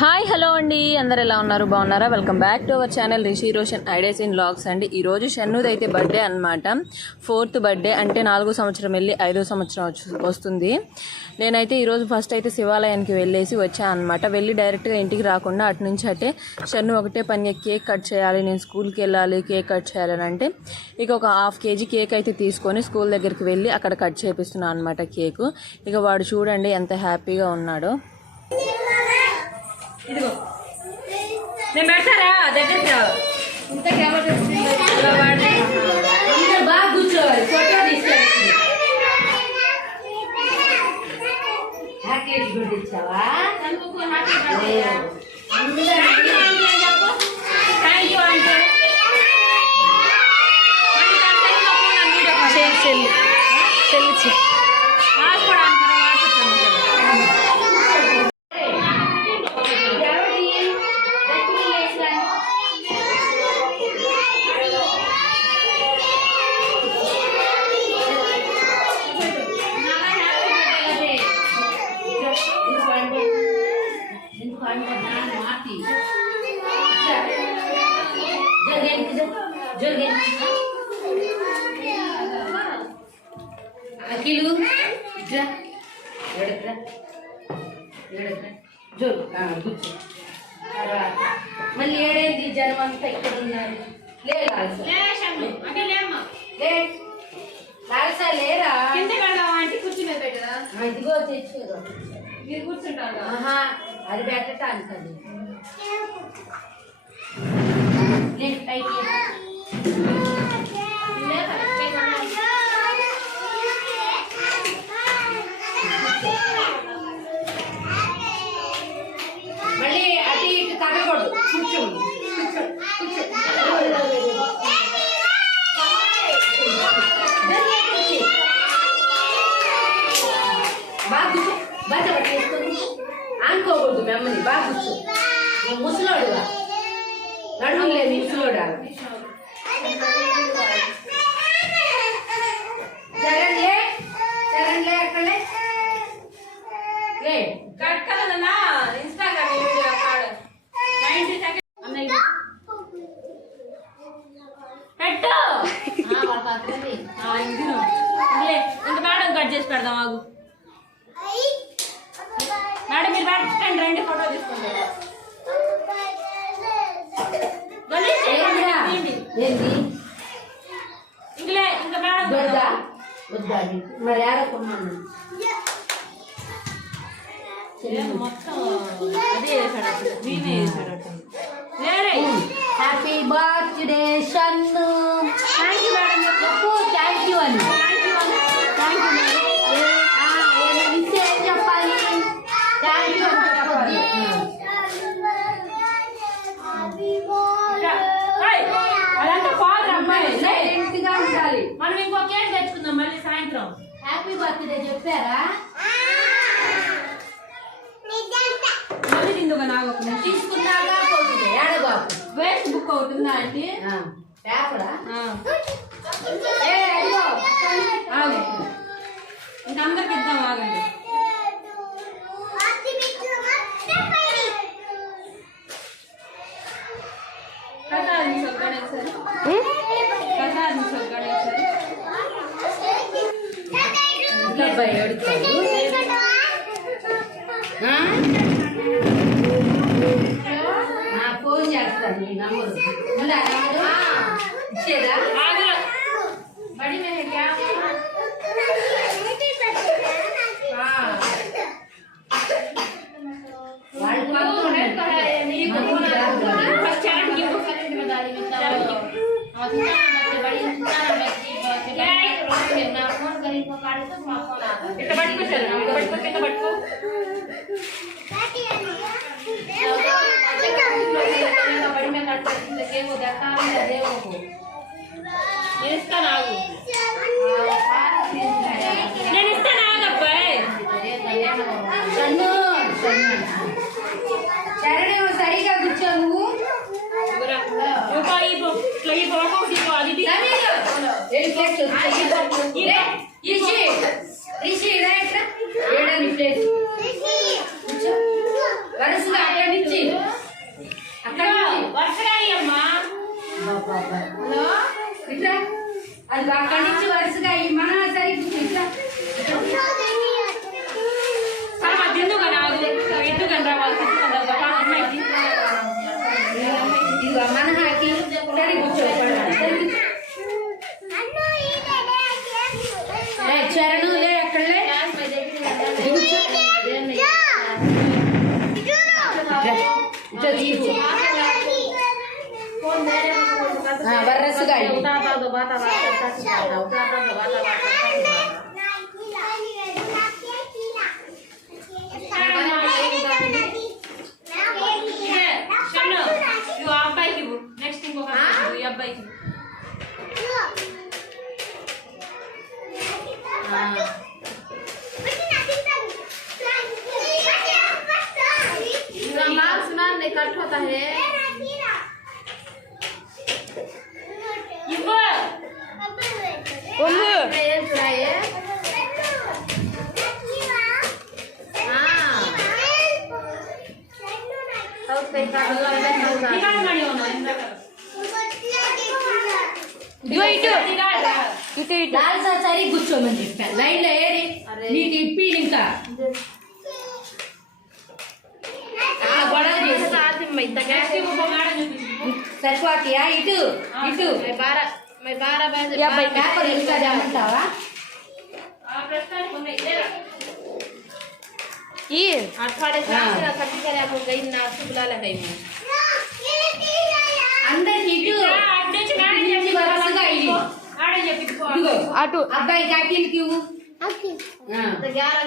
Hi hello అండి. అందరు ఎలా ఉన్నారు? బాగున్నారా? Welcome back to our channel Rishi Roshan ideas in logs అండి. ఈరోజు షన్నుది అయితే బర్త్డే అనమాట ఫోర్త్ బర్త్డే అంటే నాలుగో సంవత్సరం వెళ్ళి ఐదో సంవత్సరం వస్తుంది. నేనైతే ఈరోజు ఫస్ట్ అయితే శివాలయానికి వెళ్ళేసి వచ్చాను అనమాట వెళ్ళి డైరెక్ట్గా ఇంటికి రాకుండా అటు నుంచి అంటే షన్ను ఒకటే పని కేక్ కట్ చేయాలి. నేను స్కూల్కి వెళ్ళాలి కేక్ కట్ చేయాలని అంటే ఇక ఒక హాఫ్ కేజీ కేక్ అయితే తీసుకొని స్కూల్ దగ్గరికి వెళ్ళి అక్కడ కట్ చేపిస్తున్నాను అనమాట కేకు. ఇక వాడు చూడండి ఎంత హ్యాపీగా ఉన్నాడో. ఇదిగో. నేను పెడతారా? దగ్గరికి రా. అందరు బాగా కూర్చోవాలి. ఫోటో తీసుకోవాలి. చాక్లెట్ కూడా ఇచ్చావా చెల్లి లేరా? ఇదిగో తెచ్చుకోదు మీరు కూర్చుంటారా అది పెట్టటానికి అది lloran. 年底 బర్త్డే చెప్పారా. తీసుకున్నాక వేస్ట్ బుక్ అవుతుందా అండి పేపరా? ఆ, ఏ అదిగో ఆగు. ఇంకా అందరికి ఇద్దాం ఆగండి. ప్రసాదం గణేష్ సార్ ప్రసాదం గణేష్ సార్ అబ్బాయి ఫోన్ చేస్తాను నంబరు? ఇచ్చేదా బడి ఇట్ట పట్టుకో చరణ్ ఇట్ట పట్టుకో కింద పట్టుకో నేను ఇస్తాను ఆగు నేను है उतारता दबाता बात करता खिलाता उतारता दबाता बात करता खिलाता होता है જો ఇటు ఇటు ఇటు లాల్ సారి కూర్చోమని చెప్పాను లైన్ లో ఏరి నీకు ఇప్పిడు ఇంకా సరిపోతాయా ఇటు ఇటు పేపర్ ఇంకా జామంటావా ఈ అట్వాడే అందరికి ఇటు అటు. అబ్బాయి జాకీలకి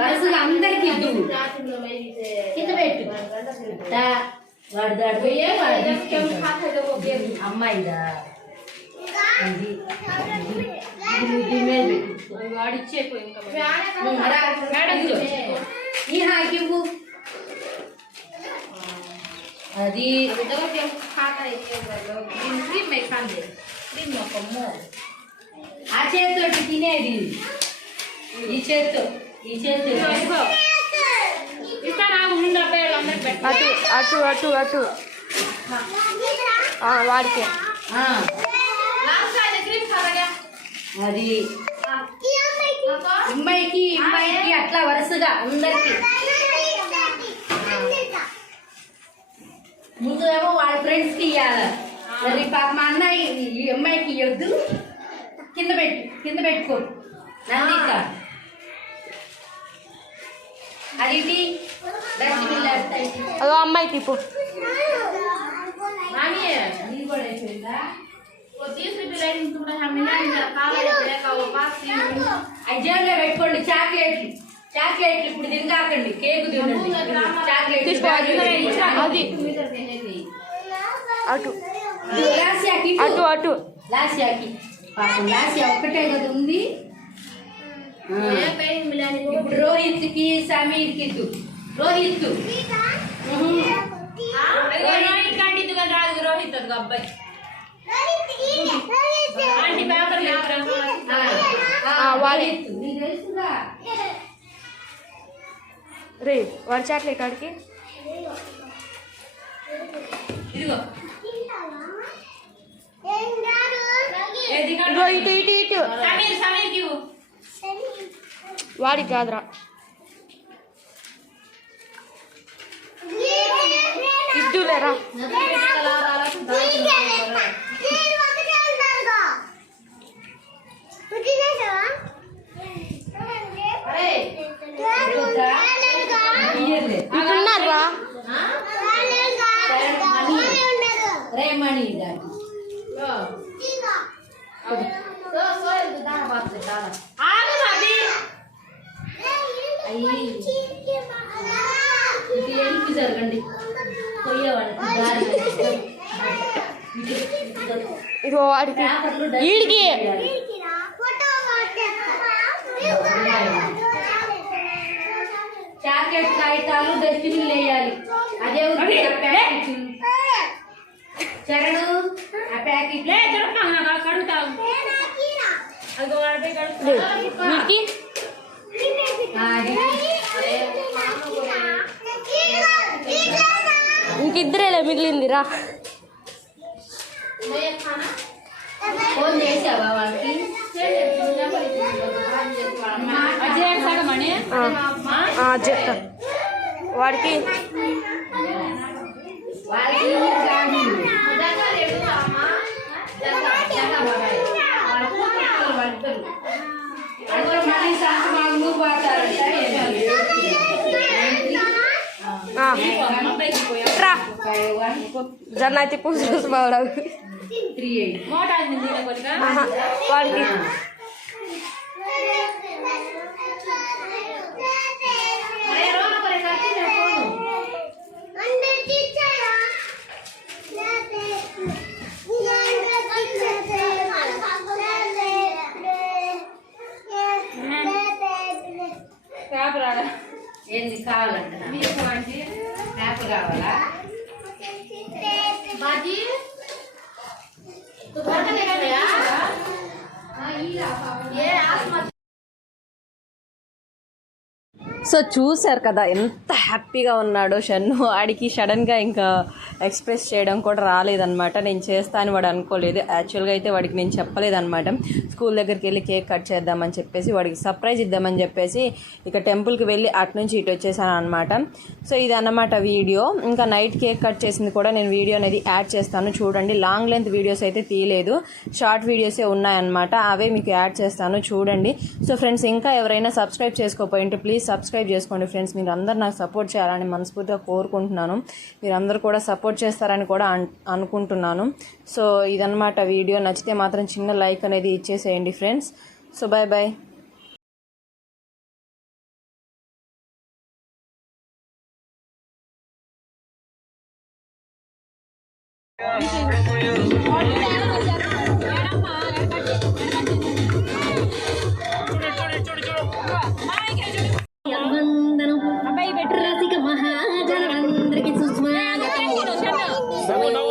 వరుసగా అందరికి ఇవ్వు. కింద పెట్టు. వాడు దాడిపోయే అమ్మాయిదా? అది. వాడిచ్చే ఈ ఒక మూడు ఆ చేతితోటి తినేది. ఈ చేతితో ఈ చేతితో. అటు అటు అటు అటు. వాడికి. అది అమ్మాయికి అమ్మాయికి అట్లా వరుసగా అందరికి. ముందు ఏమో వాళ్ళ ఫ్రెండ్స్కి ఇవ్వాలి మరి పాప మా అన్నయ్య ఈ అమ్మాయికి ఇవ్వద్దు కింద పెట్టు కింద పెట్టుకో. నందిక అదిటి అదో అమ్మాయి తీపు పెట్టుకోండి చాక్లెట్లు. చాక్లెట్లు ఇప్పుడు తినకాకండి కేక్ తినండి. చాక్లెట్ అటు. లాసియాకి అటు అటు. లాసియాకి. పాపం ఒక్కటే కదా ఉంది. ఇప్పుడు రోహిత్కి సమీర్కి ఇద్దు. రోహిత్. రోహిత్ కంటిద్దు కానీ రోహిత్ అది అబ్బాయి. ఆంటీ పేపర్ చాట్లే కాడికి. ఇదిగో. ఇగో ఇటు ఇటు ఇటు సమీర్ సమీర్కి ఇవ్వు. వాడికి కాదురా ఇద్దులేరా వెనక్కి జరగండి పోయే వాళ్ళకి దారి ఇటు- ఇటు ఇగో వాడికి పేపర్లు డస్ట్ వీడికి చేయాలి. చాక్లెట్ కాగితాలు డస్ట్బిన్ వేయాలి అదే ఉంది ఆ ప్యాకెట్ చరణు ఆ ప్యాకెట్ లే దొరకమా నాకు కడుగుతావు అదిగో వాడిపై కడుగుతావు ఇద్దరేలే మిగిలింది రా వాడికి जर नाही ते पोचलंच Yeah. సో చూశారు కదా ఎంత హ్యాపీగా ఉన్నాడో షన్ను. ఆడికి సడన్గా ఇంకా ఎక్స్ప్రెస్ చేయడం కూడా రాలేదన్నమాట. నేను చేస్తా అని వాడు అనుకోలేదు. యాక్చువల్గా అయితే వాడికి నేను చెప్పలేదన్నమాట. స్కూల్ దగ్గరికి వెళ్ళి కేక్ కట్ చేద్దామని చెప్పేసి వాడికి సర్ప్రైజ్ ఇద్దామని చెప్పేసి ఇక టెంపుల్కి వెళ్ళి అటు నుంచి ఇటు వచ్చేసాను అనమాట సో ఇది అన్నమాట వీడియో. ఇంకా నైట్ కేక్ కట్ చేసింది కూడా నేను వీడియో అనేది యాడ్ చేస్తాను. చూడండి లాంగ్ లెంత్ వీడియోస్ అయితే తీయలేదు. షార్ట్ వీడియోసే ఉన్నాయన్నమాట. అవే మీకు యాడ్ చేస్తాను. చూడండి. సో ఫ్రెండ్స్ ఇంకా ఎవరైనా సబ్స్క్రైబ్ చేసుకోకపోయింటే ప్లీజ్ సబ్స్క్రైబ్ చేసుకోండి ఫ్రెండ్స్. మీరు అందరు నాకు సపోర్ట్ చేయాలని మనస్ఫూర్తిగా కోరుకుంటున్నాను. మీరందరూ కూడా సపోర్ట్ చేస్తారని కూడా అనుకుంటున్నాను. సో ఇదన్నమాట వీడియో. నచ్చితే మాత్రం చిన్న లైక్ అనేది ఇచ్చేసేయండి friends. So bye bye Someone knows.